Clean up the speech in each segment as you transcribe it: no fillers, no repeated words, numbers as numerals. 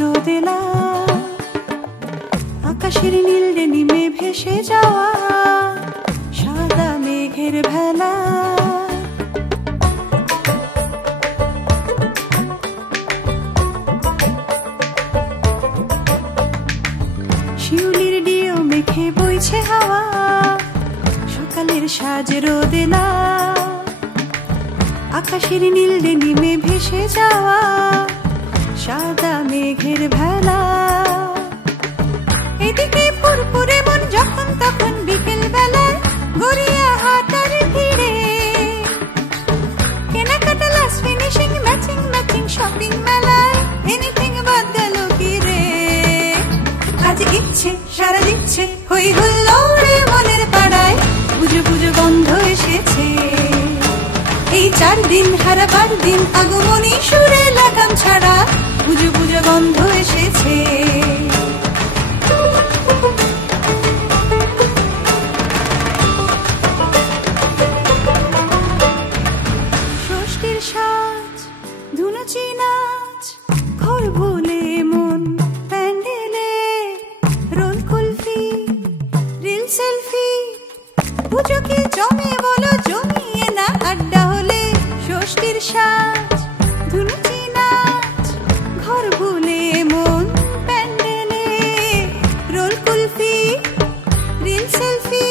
রোদেলা, আকাশের নীল ডেনিমে ভেসে যাওয়া সাদা মেঘের ভেলা। শিউলির ডিও মেঘে বইছে হাওয়া, সকালের সাজ রোদেলা, আকাশের নীল ডেনিমে ভেসে যাওয়া সাদা মেঘের ভেলা। এদিকে ফুরফুরে মন যখন তখন বিকেল বেলায় গড়িয়া হাটার ভিড়ে, কেনাকাটা last finishing matching matching shopping মেলায় এনিথিং বাদ গেল কি রে। আজ ইচ্ছে সারা দিচ্ছে হই হুল্লোড়ে মনের পাড়ায়, পুজো পুজো গন্ধ এসেছে। এই 4 দিন হারাবার দিন আগমনী সুরে লাগাম ছাড়া পুজো পুজো গন্ধ এসেছে। ষষ্ঠীর সাজ ধুনুচি নাচ, ঘর ভুলে মন প্যান্ডেলে, রোল কুলফি রিল সেলফি, পুজো কি জমে বলো জমিয়ে না আড্ডা হলে। ষষ্ঠীর সাজ ধুনুচি নাচ, ঘর ভুলে মন প্যান্ডেলে, রোল কুলফি রিল সেলফি,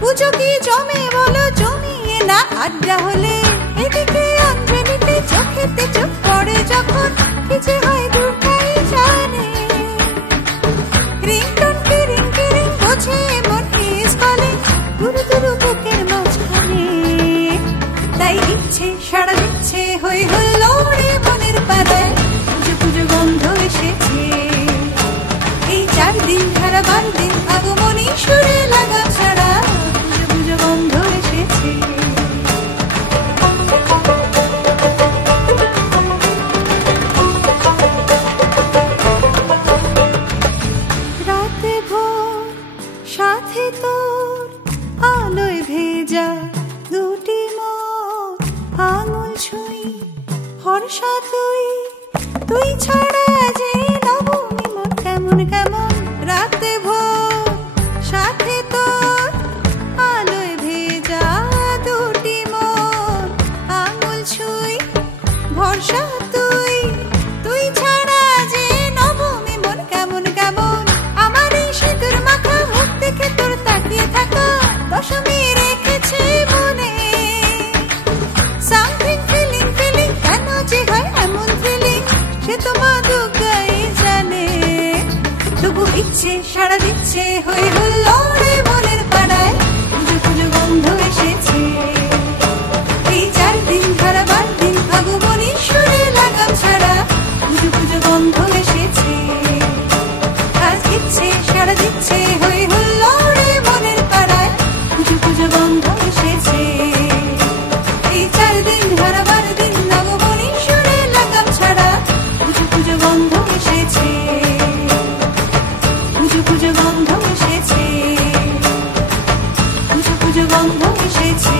পুজো কি জমে বলো জমিয়ে না আড্ডা হলে। এদিকে অঞ্জলিতে চোখেতে চোখ পড়ে যখন কি যে হয় দুটাই জানে, রিংটোন কি রিং কি রিং বোঝে মন ইজ কলিং গুরু গুরু বুকের মাঝখানে। তাই ইচ্ছে সাড়া দিচ্ছে হই হুল্লোড়ে মনের পাড়ায়, পুজো পুজো গন্ধ এসেছে। এই 4 দিন হারাবার দিন আগমনী সুরে লাগা ছাড়া পুজো পুজো গন্ধ এসেছে। রাতে ভোর সাথে তোর আলোয় ভেজা দুটি মোর আঙুল ছুঁই ভরসা তুই, তুই ছাড়া যে নবমী মন কেমন কেমন। রাতে ভোর সাথে তোর আলোয় ভেজা দুটি মোর আঙুল ছুঁই ভরসা তুই, তুই ছাড়া যে নবমী মন কেমন কেমন। আমার এই সিঁদুর মাখা মুখ দেখে তোর তাকিয়ে থাকা দশমী রেখেছে মনে। সামথিং ফিলিং ফিলিং কেন যে হয় এমন ফিলিং সে তো মা দুর্গাই জানে। তবু ইচ্ছে সাড়া দিচ্ছে হই হুল্লোড়ে মনের পাড়ায়, পুজো পুজো গন্ধ এসেছে। এই 4 দিন হারাবার দিন আগমনী সুরে লাগাম ছাড়া পুজো পুজো গন্ধ এসেছে। আজ ইচ্ছে সাড়া দিচ্ছে হই হুল্লোড়ে মনের পাড়ায়, পুজো পুজো গন্ধ এসেছে। এই 4 দিন হারাবার দিন আগমনী সুরে লাগাম ছাড়া পুজো পুজো গন্ধ এসেছে। পুজো পুজো গন্ধ এসেছে, পুজো পুজো গন্ধ এসেছে।